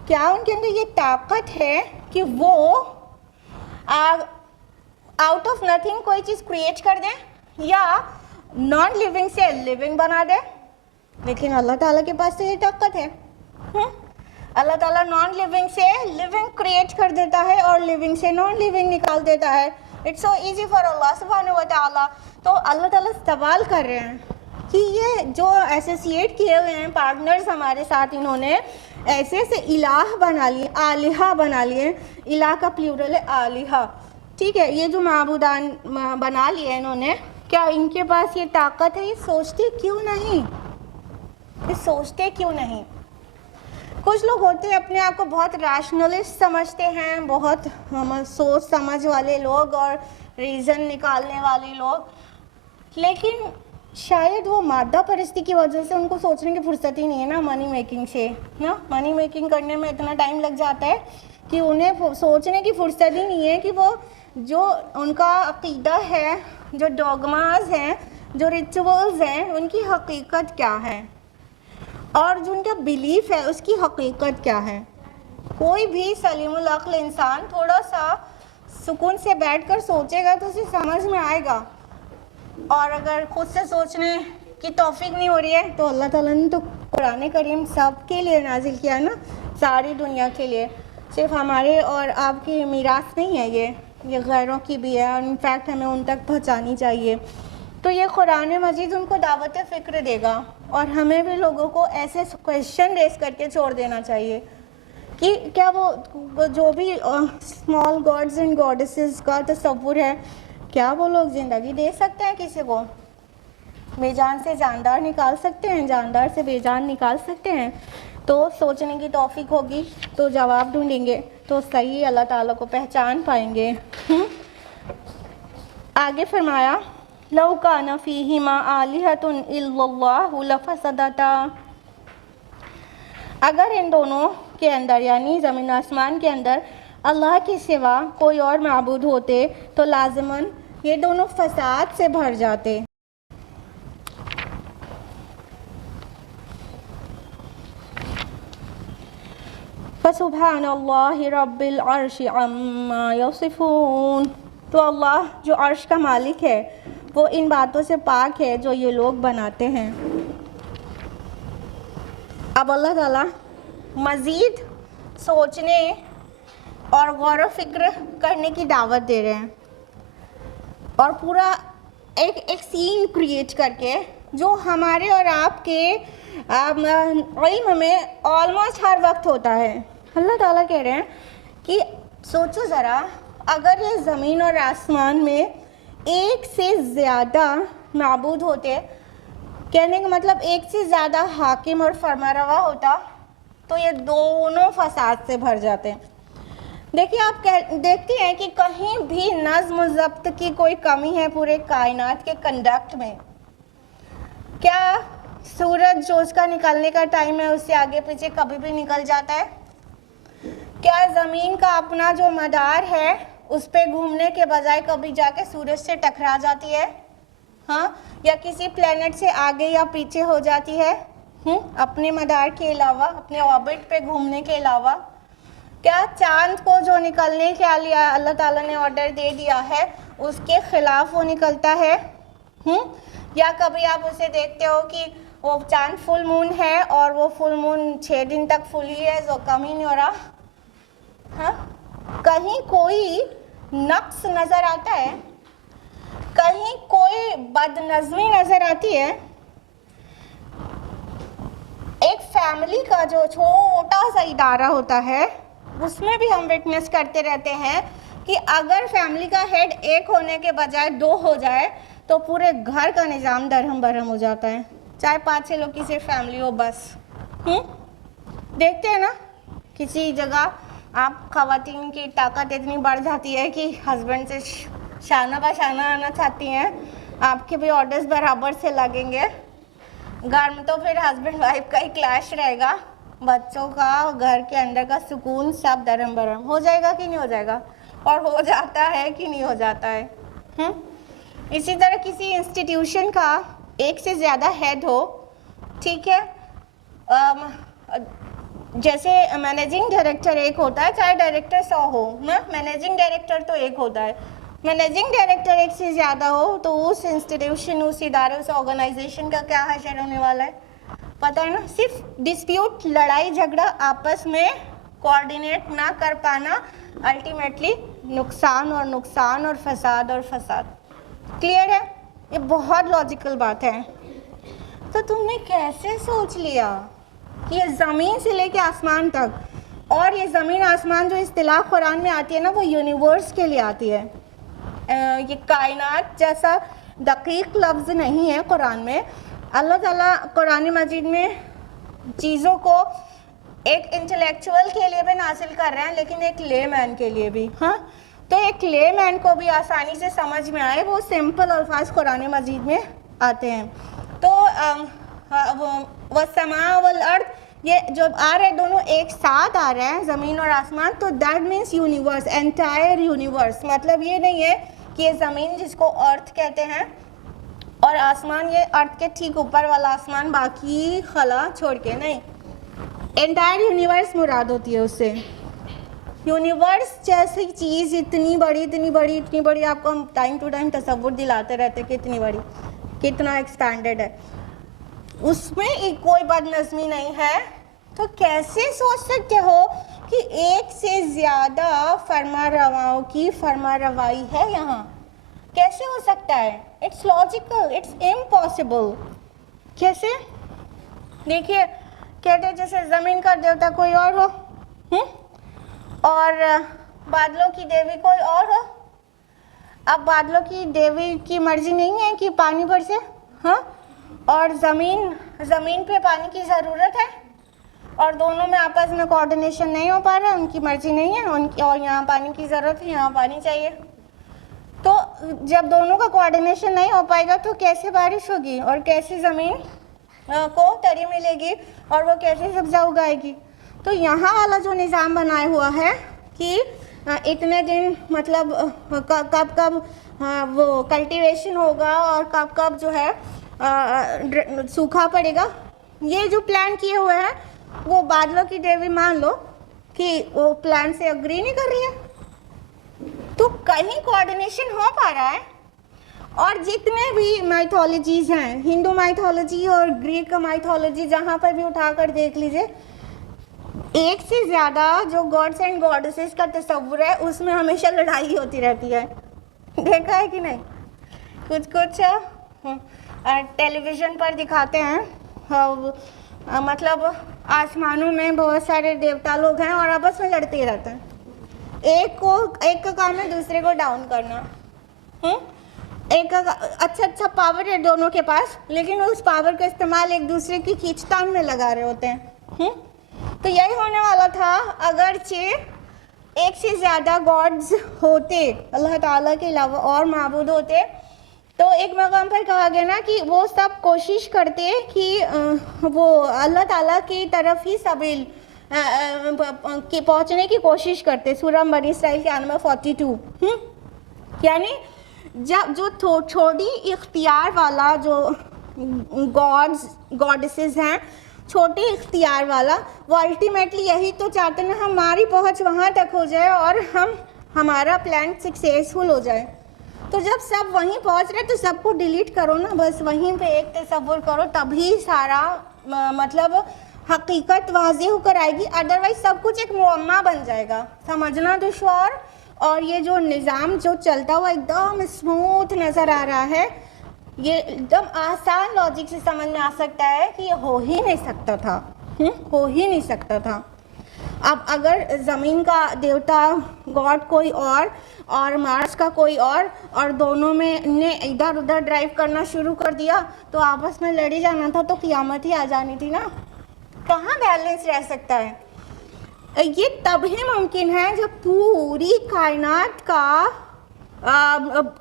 کیا ان کے اندر یہ طاقت ہے کہ وہ آؤٹ آف نتھنگ کوئی چیز کریٹ کر دیں یا نان لیونگ سے لیونگ بنا دیں؟ لیکن اللہ تعالیٰ کے پاس تو یہ طاقت ہے. اللہ تعالیٰ نان لیونگ سے لیونگ کریٹ کر دیتا ہے اور لیونگ سے نان لیونگ نکال دیتا ہے. اٹس سو ایزی فار اللہ سبحانہ و تعالیٰ. تو اللہ تعالیٰ سوال کر رہے ہیں کہ یہ جو ایسوسیٹ کیے ہوئے ہیں پارٹنرز ہمارے ساتھ، انہوں نے ایسے ایسے الہ بنا لیے، آلہہ بنا لیے. الہ کا پلیورل ہے آلہہ، ٹھیک ہے. یہ جو معبودان بنا لیے انہوں نے، کیا ان کے پاس یہ طاقت ہے؟ یہ سوچتے کیوں نہیں؟ یہ سوچتے کیوں نہیں؟ کچھ لوگ ہوتے ہیں اپنے آپ کو بہت ریشنلسٹ سمجھتے ہیں، بہت سوچ سمجھ والے لوگ اور ریزن نکالنے والے لوگ، لیکن شاید وہ مادہ پرستی کی وجہ سے ان کو سوچنے کی فرصت ہی نہیں ہے نا منی میکنگ سے. نا منی میکنگ کرنے میں اتنا ٹائم لگ جاتا ہے کہ انہیں سوچنے کی فرصت ہی نہیں ہے کہ وہ جو ان کا عقیدہ ہے، جو ڈوگماز ہیں، جو ریچولز ہیں، ان کی حقیقت کیا ہے اور جو ان کا بلیف ہے اس کی حقیقت کیا ہے. کوئی بھی سلیم العقل انسان تھوڑا سا سکون سے بیٹھ کر سوچے گا تو اسے سمجھ میں آئے گا. اور اگر خود سے سوچنے کی توفیق نہیں ہو رہی ہے تو اللہ تعالیٰ نے تو قرآن کریم سب کے لیے نازل کیا ہے نا، ساری دنیا کے لیے، صرف ہمارے اور آپ کی میراث نہیں ہے، یہ غیروں کی بھی ہے، اور انفیکٹ ہمیں ان تک پہنچانی چاہیے. تو یہ قرآن مجید ان کو دعوت فکر دے گا، اور ہمیں بھی لوگوں کو ایسے کویشچن ریز کر کے چھوڑ دینا چاہیے کہ کیا وہ جو بھی اسمال گاڈز اینڈ گاڈسز کا تصور ہے، کیا وہ لوگ زندگی دے سکتے ہیں کسی کو؟ بے جان سے جاندار نکال سکتے ہیں، جاندار سے بے جان نکال سکتے ہیں؟ تو سوچنے کی توفیق ہوگی تو جواب ڈھونڈیں گے تو صحیح اللہ تعالیٰ کو پہچان پائیں گے. آگے فرمایا لو کان فیہما آلہۃ الا اللہ لفسدتا. اگر ان دونوں کے اندر یعنی زمین آسمان کے اندر اللہ کے سوا کوئی اور معبود ہوتے تو لازماً یہ دونوں فساد سے بھر جاتے. فسبحان اللہ رب العرش عما یصفون. تو اللہ جو عرش کا مالک ہے وہ ان باتوں سے پاک ہے جو یہ لوگ بناتے ہیں۔ اب اللہ تعالیٰ مزید سوچنے اور غور و فکر کرنے کی دعوت دے رہے ہیں، اور پورا ایک سین کریٹ کر کے جو ہمارے اور آپ کے علم میں آلموسٹ ہر وقت ہوتا ہے۔ اللہ تعالیٰ کہہ رہے ہیں کہ سوچو ذرا، اگر یہ زمین اور آسمان میں ایک سے زیادہ معبود ہوتے، کہنے کا مطلب ایک سے زیادہ حاکم اور فرما روا ہوتا، تو یہ دونوں فساد سے بھر جاتے ہیں۔ دیکھیے، آپ دیکھتی ہیں کہ کہیں بھی نظم و ضبط کی کوئی کمی ہے پورے کائنات کے کنڈکٹ میں؟ کیا سورج جو اس کا نکلنے کا ٹائم ہے اس سے آگے پیچھے کبھی بھی نکل جاتا ہے؟ کیا زمین کا اپنا جو مدار ہے اس پہ گھومنے کے بجائے کبھی جا کے سورج سے ٹکرا جاتی ہے؟ ہاں، یا کسی پلینٹ سے آگے یا پیچھے ہو جاتی ہے اپنے مدار کے علاوہ، اپنے آربٹ پہ گھومنے کے علاوہ؟ کیا چاند کو جو نکلنے کے لیے اللہ تعالیٰ نے آرڈر دے دیا ہے اس کے خلاف وہ نکلتا ہے؟ یا کبھی آپ اسے دیکھتے ہو کہ وہ چاند فل مون ہے اور وہ فل مون 6 دن تک فل ہی ہے، جو کم ہی نہیں ہو رہا؟ ہاں، کہیں کوئی نقص نظر آتا ہے؟ کہیں کوئی بد نظمی نظر آتی ہے؟ ایک فیملی کا جو چھوٹا سا ادارہ ہوتا ہے اس میں بھی ہم وٹنس کرتے رہتے ہیں کہ اگر فیملی کا ہیڈ ایک ہونے کے بجائے 2 ہو جائے تو پورے گھر کا نظام درہم برہم ہو جاتا ہے، چاہے 5-6 لوگ کی صرف فیملی ہو بس۔ دیکھتے ہیں نا، کسی جگہ آپ خواتین کی طاقت اتنی بڑھ جاتی ہے کہ ہسبینڈ سے شانہ بہ شانہ آنا چاہتی ہیں، آپ کے بھی آرڈرز برابر سے لگیں گے، گھر میں تو پھر ہسبینڈ وائف کا ہی کلیش رہے گا، بچوں کا، گھر کے اندر کا سکون سب درہم برہم ہو جائے گا کہ نہیں ہو جائے گا؟ اور ہو جاتا ہے کہ نہیں ہو جاتا ہے؟ اسی طرح کسی انسٹیٹیوشن کا ایک سے زیادہ ہیڈ ہو، ٹھیک ہے، جیسے مینیجنگ ڈائریکٹر ایک ہوتا ہے، چاہے ڈائریکٹر 100 ہو، مینیجنگ ڈائریکٹر تو ایک ہوتا ہے، مینیجنگ ڈائریکٹر ایک سے زیادہ ہو تو اس انسٹیٹیوشن، اس ادارے، اس آرگنائزیشن کا کیا حشر ہونے والا ہے؟ پتہ ہے نا، صرف ڈسپیوٹ، لڑائی جھگڑا، آپس میں کوآرڈینیٹ نہ کر پانا، الٹیمیٹلی نقصان اور نقصان اور فساد اور فساد۔ کلیئر ہے؟ یہ بہت لاجیکل بات ہے۔ تو تم نے کیسے سوچ لیا کہ یہ زمین سے لے کے آسمان تک، اور یہ زمین آسمان جو اصطلاح قرآن میں آتی ہے نا، وہ یونیورس کے لیے آتی ہے، یہ کائنات جیسا دقیق لفظ نہیں ہے قرآن میں۔ اللہ تعالیٰ قرآن مجید میں چیزوں کو ایک انٹلیکچوئل کے لیے بھی نازل کر رہے ہیں، لیکن ایک لے مین کے لیے بھی، ہاں، تو ایک لے مین کو بھی آسانی سے سمجھ میں آئے وہ سمپل الفاظ قرآن مجید میں آتے ہیں۔ تو والسماء والارض، یہ جو آ رہے ہیں دونوں ایک ساتھ آ رہے ہیں، زمین اور آسمان، تو that means universe, entire universe. مطلب یہ نہیں ہے کہ یہ زمین جس کو ارتھ کہتے ہیں اور آسمان یہ ارتھ کے ٹھیک اوپر والا آسمان، باقی خلا چھوڑ کے نہیں، انٹائر یونیورس مراد ہوتی ہے اس سے۔ یونیورس جیسی چیز اتنی بڑی آپ کو ہم ٹائم ٹو ٹائم تصور دلاتے رہتے کہ اتنی بڑی، کتنا ایکسپینڈڈ ہے، اس میں کوئی بد نظمی نہیں ہے، تو کیسے سوچ سکتے ہو کہ ایک سے زیادہ فرما رواؤں کی فرما روائی ہے یہاں؟ کیسے ہو سکتا ہے؟ It's logical, it's impossible. کیسے؟ دیکھیے، کہتے جیسے زمین کا دیوتا کوئی اور ہو، اور بادلوں کی دیوی کوئی اور ہو۔ اب بادلوں کی دیوی کی مرضی نہیں ہے کہ پانی برسے، ہاں، اور زمین پہ پانی کی ضرورت ہے، اور دونوں میں آپس میں کوآرڈینیشن نہیں ہو پا رہا ہے، ان کی مرضی نہیں ہے، اور یہاں پانی کی ضرورت ہے، یہاں پانی چاہیے۔ تو جب دونوں کا کوآرڈینیشن نہیں ہو پائے گا تو کیسے بارش ہوگی، اور کیسے زمین کو تری ملے گی، اور وہ کیسے سبزہ اگائے گی؟ تو یہاں والا جو نظام بنایا ہوا ہے کہ اتنے دن مطلب کب وہ کلٹیویشن ہوگا اور کب جو ہے سوکھا پڑے گا، یہ جو پلان کیے ہوئے ہیں، وہ بادلوں کی دیوی مان لو کہ وہ پلان سے اگری نہیں کر رہی ہے، تو کہیں کوآرڈینیشن ہو پا رہا ہے، اور جتنے بھی مائتھولوجیز ہیں، ہندو مائتھولوجی اور گریک مائتھولوجی، جہاں پر بھی اٹھا کر دیکھ لیجئے، ایک سے زیادہ جو گاڈس اینڈ گاڈسز کا تصور ہے اس میں ہمیشہ لڑائی ہوتی رہتی ہے. دیکھا ہے کہ نہیں؟ کچھ ٹیلی ویژن پر دکھاتے ہیں، مطلب آسمانوں میں بہت سارے دیوتا لوگ ہیں اور آپس میں لڑتے رہتے ہیں. ایک کا کام ہے دوسرے کو ڈاؤن کرنا. ایک اچھا پاور ہے دونوں کے پاس، لیکن اس پاور کا استعمال ایک دوسرے کی کھینچتان میں لگا رہے ہوتے ہیں. تو یہی ہونے والا تھا اگرچہ ایک سے زیادہ گاڈز ہوتے، اللہ تعالیٰ کے علاوہ اور معبود ہوتے، تو ایک مقام پر کہا گیا نا کہ وہ سب کوشش کرتے کہ وہ اللہ تعالیٰ کی طرف ہی سبیل کی پہنچنے کی کوشش کرتے. سورہ بنی اسرائیل کے آیت نمبر 42. یعنی جب جو چھوٹی اختیار والا جو گاڈسز ہیں، چھوٹی اختیار والا، وہ الٹیمیٹلی یہی تو چاہتے ہیں ہماری پہنچ وہاں تک ہو جائے اور ہمارا پلان سکسیسفل ہو جائے. تو جب سب وہیں پہنچ رہے تو سب کو ڈیلیٹ کرو نا، بس وہیں پہ ایک تصور کرو، تبھی سارا مطلب حقیقت واضح ہو کر آئے گی. ادروائز سب کچھ ایک معمہ بن جائے گا، سمجھنا دشوار. اور یہ جو نظام جو چلتا ہوا ایک دم اسموتھ نظر آ رہا ہے، یہ ایک دم آسان لاجک سے سمجھ میں آ سکتا ہے کہ یہ ہو ہی نہیں سکتا تھا، ہو ہی نہیں سکتا تھا. اب اگر زمین کا دیوتا گاڈ کوئی اور مارس کا کوئی اور دونوں میں نے ادھر ادھر ڈرائیو کرنا شروع کر دیا تو آپس میں لڑی جانا تھا، تو قیامت ہی آ جانی تھی نا. کہاں بیلنس رہ سکتا ہے؟ یہ تب ہی ممکن ہے جب پوری کائنات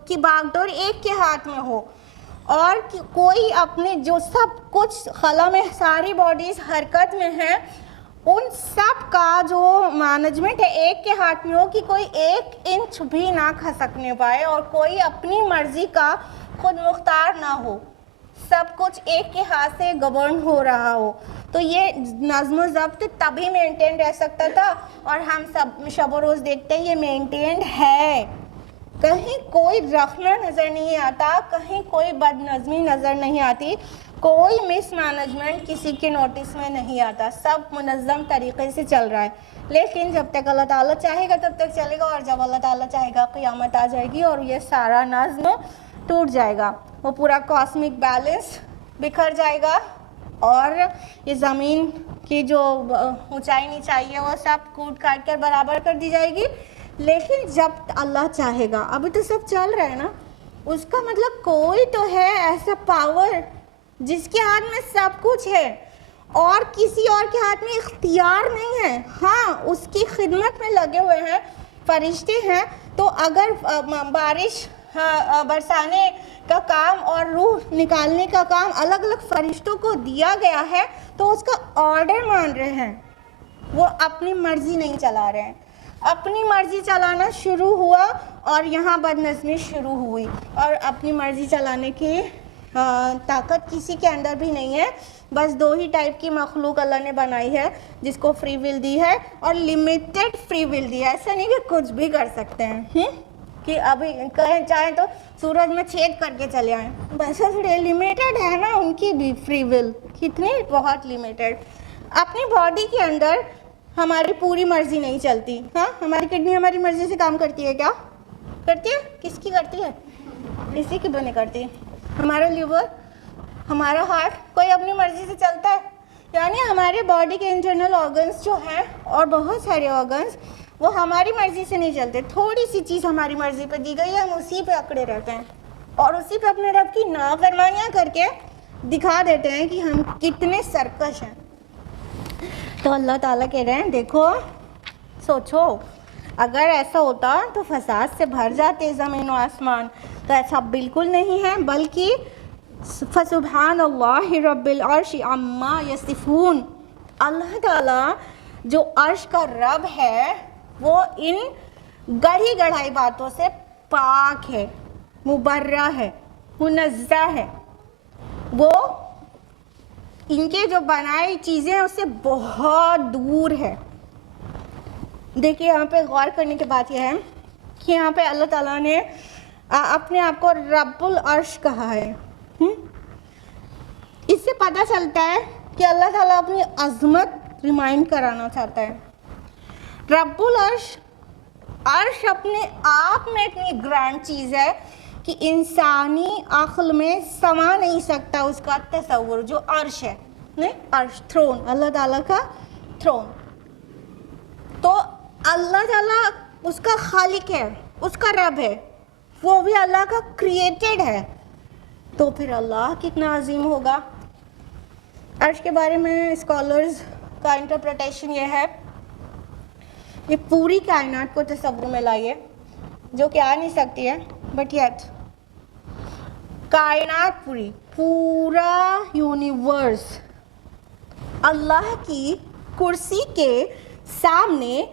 کی باغ ڈور ایک کے ہاتھ میں ہو، اور کوئی اپنے جو سب کچھ خلا میں ساری باڈیز حرکت میں ہیں، ان سب کا جو مینجمنٹ ہے ایک کے ہاتھ میں ہو کہ کوئی 1 انچ بھی نہ کھسکنے پائے اور کوئی اپنی مرضی کا خود مختار نہ ہو، سب کچھ ایک کے ہاتھ سے گورن ہو رہا ہو. تو یہ نظم و ضبط تبھی مینٹین رہ سکتا تھا، اور ہم سب شب و روز دیکھتے ہیں یہ مینٹینڈ ہے. کہیں کوئی رخنا نظر نہیں آتا، کہیں کوئی بد نظمی نظر نہیں آتی، کوئی مس مینجمنٹ کسی کے نوٹس میں نہیں آتا، سب منظم طریقے سے چل رہا ہے. لیکن جب تک اللہ تعالیٰ چاہے گا تب تک چلے گا، اور جب اللہ تعالیٰ چاہے گا قیامت آ جائے گی اور یہ سارا نظم ٹوٹ جائے گا، وہ پورا کاسمک بیلنس بکھر جائے گا، اور یہ زمین کی جو اونچائی نیچائی ہے وہ سب کوٹ کاٹ کر برابر کر دی جائے گی. لیکن جب اللہ چاہے گا، ابھی تو سب چل رہا ہے نا، اس کا مطلب کوئی تو ہے ایسا پاور جس کے ہاتھ میں سب کچھ ہے اور کسی اور کے ہاتھ میں اختیار نہیں ہے. ہاں اس کی خدمت میں لگے ہوئے ہیں فرشتے ہیں. تو اگر بارش برسانے کا کام اور روح نکالنے کا کام الگ الگ فرشتوں کو دیا گیا ہے تو اس کا آرڈر مان رہے ہیں، وہ اپنی مرضی نہیں چلا رہے ہیں. اپنی مرضی چلانا شروع ہوا اور یہاں بد نظمی شروع ہوئی، اور اپنی مرضی چلانے کی طاقت کسی کے اندر بھی نہیں ہے. بس 2 ہی ٹائپ کی مخلوق اللہ نے بنائی ہے جس کو فری ول دی ہے، اور لمیٹڈ فری ول دی ہے. ایسا نہیں کہ کچھ بھی کر سکتے ہیں کہ ابھی کہیں چاہیں تو سورج میں چھید کر کے چلے آئیں، بس لمیٹڈ ہے نا ان کی بھی فری ول، کتنی بہت لمیٹڈ. اپنی باڈی کے اندر ہماری پوری مرضی نہیں چلتی. ہاں ہماری کڈنی ہماری مرضی سے کام کرتی ہے کیا؟ کرتی ہے؟ کس کی کرتی ہے؟ اسی کی بنے کرتی ہے. ہمارا لیور، ہمارا ہارٹ، کوئی اپنی مرضی سے چلتا ہے؟ یعنی ہمارے باڈی کے انٹرنل آرگنز جو ہیں اور بہت سارے آرگنز وہ ہماری مرضی سے نہیں چلتے. تھوڑی سی چیز ہماری مرضی پہ دی گئی ہے، ہم اسی پہ اکڑے رہتے ہیں اور اسی پہ اپنے رب کی نافرمانیاں کر کے دکھا دیتے ہیں کہ ہم کتنے سرکش ہیں. تو اللہ تعالیٰ کہہ رہے ہیں دیکھو، سوچو، اگر ایسا ہوتا تو فساد سے بھر جاتے زمین و آسمان. تو ایسا بالکل نہیں ہے، بلکہ فسبحان اللہ رب العرش عما یصفون، اللہ تعالیٰ جو عرش کا رب ہے وہ ان گڑھی گڑھائی باتوں سے پاک ہے، مبرہ ہے، منزہ ہے. وہ ان کے جو بنائی چیزیں ہیں اس سے بہت دور ہے. دیکھیے یہاں پہ غور کرنے کی بات یہ ہے کہ یہاں پہ اللہ تعالیٰ نے اپنے آپ کو رب العرش کہا ہے. اس سے پتہ چلتا ہے کہ اللہ تعالیٰ اپنی عظمت ریمائنڈ کرانا چاہتا ہے. رب العرش، عرش اپنے آپ میں اتنی گرانڈ چیز ہے کہ انسانی عقل میں سما نہیں سکتا اس کا تصور. جو عرش ہے، نہیں عرش، تھرون، اللہ تعالیٰ کا تھرون. تو اللہ تعالیٰ اس کا خالق ہے، اس کا رب ہے، وہ بھی اللہ کا کریٹڈ ہے. تو پھر اللہ کتنا عظیم ہوگا. عرش کے بارے میں اسکالرز کا انٹرپریٹیشن یہ ہے، یہ پوری کائنات کو تصور میں لائیے جو کہ آ نہیں سکتی ہے، بٹ یٹ کائنات پورا یونیورس اللہ کی کرسی کے سامنے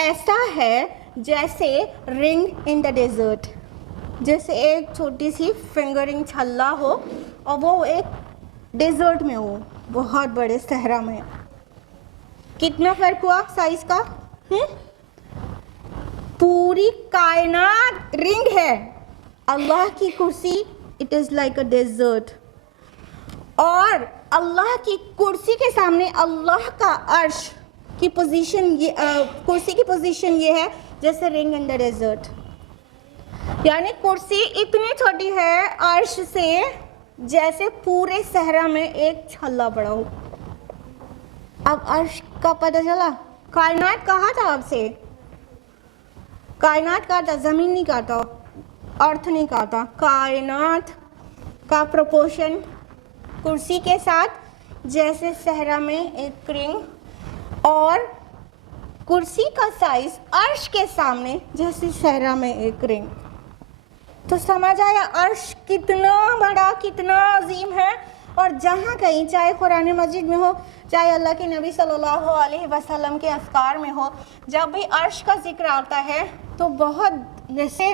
ایسا ہے جیسے رنگ ان دا ڈیزرٹ، جیسے ایک چھوٹی سی فنگرنگ چھلا ہو اور وہ ایک ڈیزرٹ میں ہو، بہت بڑے صحرا میں. کتنا فرق ہوا سائز کا؟ پوری کائنات رنگ ہے، اللہ کی کرسی it is like a desert. اور اللہ کی کرسی کے سامنے اللہ کا عرش کی پوزیشن، کرسی کی پوزیشن یہ ہے جیسے رنگ ان دا ڈیزرٹ. یعنی کرسی اتنی چھوٹی ہے عرش سے جیسے پورے صحرا میں ایک چھلا پڑا ہو. اب عرش کا پتہ چلا. کائنات کہا تھا، اب سے کائنات کہا تھا، زمین نہیں کہا تھا، ارتھ نہیں کہا تھا. کائنات کا پروپورشن کرسی کے ساتھ جیسے صحرا میں ایک رنگ، اور کرسی کا سائز عرش کے سامنے جیسے صحرا میں ایک رنگ. تو سمجھ آیا عرش کتنا بڑا، کتنا عظیم ہے. اور جہاں کہیں، چاہے قرآن مجید میں ہو، چاہے اللہ کے نبی صلی اللہ علیہ وسلم کے اذکار میں ہو، جب بھی عرش کا ذکر آتا ہے تو بہت جیسے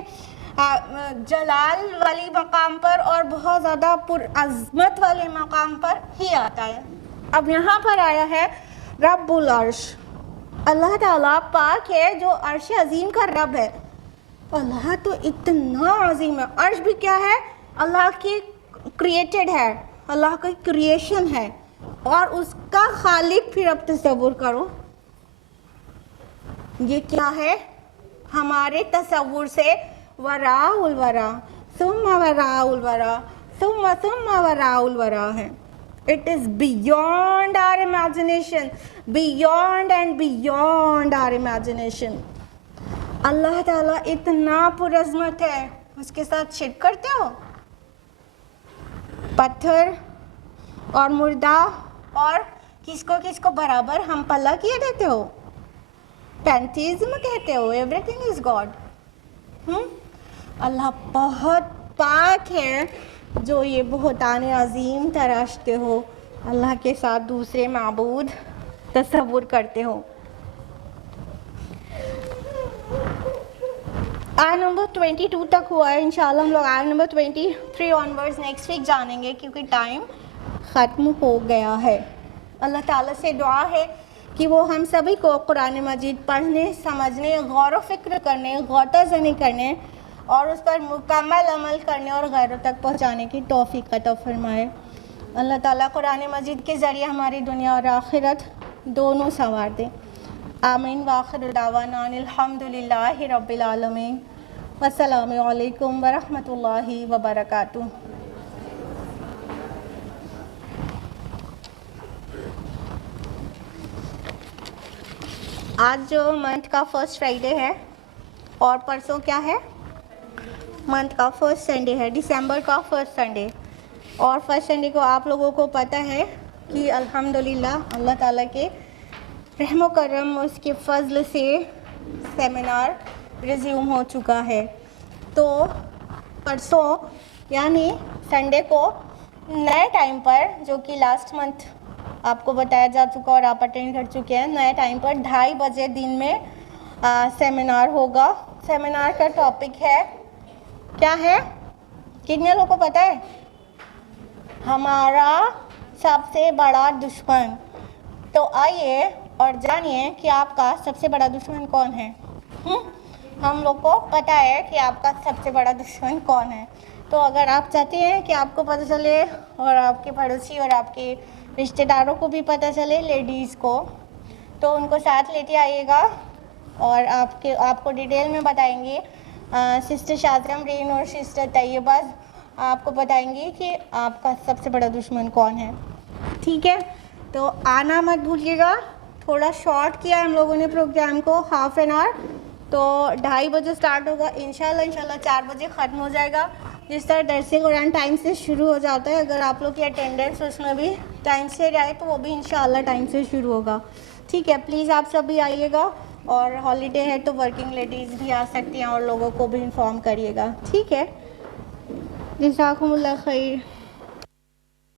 جلال والی مقام پر اور بہت زیادہ پرعظمت والے مقام پر ہی آتا ہے. اب یہاں پر آیا ہے رب العرش. اللہ تعالیٰ پاک ہے جو عرش عظیم کا رب ہے. اللہ تو اتنا عظیم ہے. عرش بھی کیا ہے؟ اللہ کی کریٹڈ ہے، اللہ کی کریشن ہے، اور اس کا خالق پھر اب تصور کرو یہ کیا ہے؟ ہمارے تصور سے وراء الورا، ثم وراء الورا، ثم وراء الورا ہے. It is beyond our imagination, beyond and beyond our imagination. اللہ تعالیٰ اتنا پرعظمت ہے، اس کے ساتھ شرک کرتے ہو؟ پتھر اور مردہ اور کس کو برابر ہم پلہ کیے دیتے ہو؟ پینتھیزم کہتے ہو، ایوری تھنگ از گاڈ. اللہ بہت پاک ہے جو یہ بہتان عظیم تراشتے ہو، اللہ کے ساتھ دوسرے معبود تصور کرتے ہو. آیت نمبر 22 تک ہوا ہے. انشاءاللہ ہم لوگ آیت نمبر 23 آنورڈز نیکسٹ ویک جانیں گے کیونکہ ٹائم ختم ہو گیا ہے. اللہ تعالیٰ سے دعا ہے کہ وہ ہم سبھی کو قرآن مجید پڑھنے، سمجھنے، غور و فکر کرنے، غوطہ زنی کرنے اور اس پر مکمل عمل کرنے اور غیروں تک پہنچانے کی توفیق عطا فرمائے. اللہ تعالیٰ قرآن مجید کے ذریعے ہماری دنیا اور آخرت دونوں سنوار دے. آمین. وآخر دعوانا الحمدللہ رب العالمین. والسلام علیکم ورحمۃ اللہ وبرکاتہ. آج جو منتھ کا فرسٹ فرائیڈے ہے اور پرسوں کیا ہے؟ منتھ کا فرسٹ سنڈے ہے، دسمبر کا فرسٹ سنڈے. اور فرسٹ سنڈے کو آپ لوگوں کو پتہ ہے کہ الحمدللہ اللہ تعالیٰ کے رحم و کرم، اس کے فضل سے سیمینار ریزیوم ہو چکا ہے. تو پرسوں یعنی سنڈے کو نئے ٹائم پر، جو کہ لاسٹ منتھ آپ کو بتایا جا چکا اور آپ اٹینڈ کر چکے ہیں، نئے ٹائم پر 2:30 بجے دن میں سیمینار ہوگا. سیمینار کا ٹاپک ہے کیا ہے؟ کتنے لوگوں کو پتہ ہے؟ ہمارا سب سے بڑا دشمن. تو آئیے اور جانیے کہ آپ کا سب سے بڑا دشمن کون ہے. ہم لوگ کو پتہ ہے کہ آپ کا سب سے بڑا دشمن کون ہے. تو اگر آپ چاہتے ہیں کہ آپ کو پتہ چلے اور آپ کے پڑوسی اور آپ کے رشتہ داروں کو بھی پتہ چلے, لیڈیز کو, تو ان کو ساتھ لیتے آئیے گا اور آپ کو ڈیٹیل میں بتائیں گے. سسٹر شاذرہ امرین اور سسٹر طیبہ آپ کو بتائیں گی کہ آپ کا سب سے بڑا دشمن کون ہے. ٹھیک ہے, تو آنا مت بھولیے گا. تھوڑا شارٹ کیا ہم لوگوں نے پروگرام کو, ہاف این آور. تو 2:30 بجے اسٹارٹ ہوگا انشاءاللہ 4 بجے ختم ہو جائے گا. جس طرح درس قرآن ٹائم سے شروع ہو جاتا ہے, اگر آپ لوگ کی اٹینڈنس اس میں بھی ٹائم سے رہے تو وہ بھی انشاءاللہ ٹائم سے شروع ہوگا. ٹھیک ہے, پلیز آپ سب بھی آئیے گا. اور ہالیڈے ہے تو ورکنگ لیڈیز بھی آ سکتی ہیں اور لوگوں کو بھی انفارم کریے گا. ٹھیک ہے, جزاکم اللہ خیر.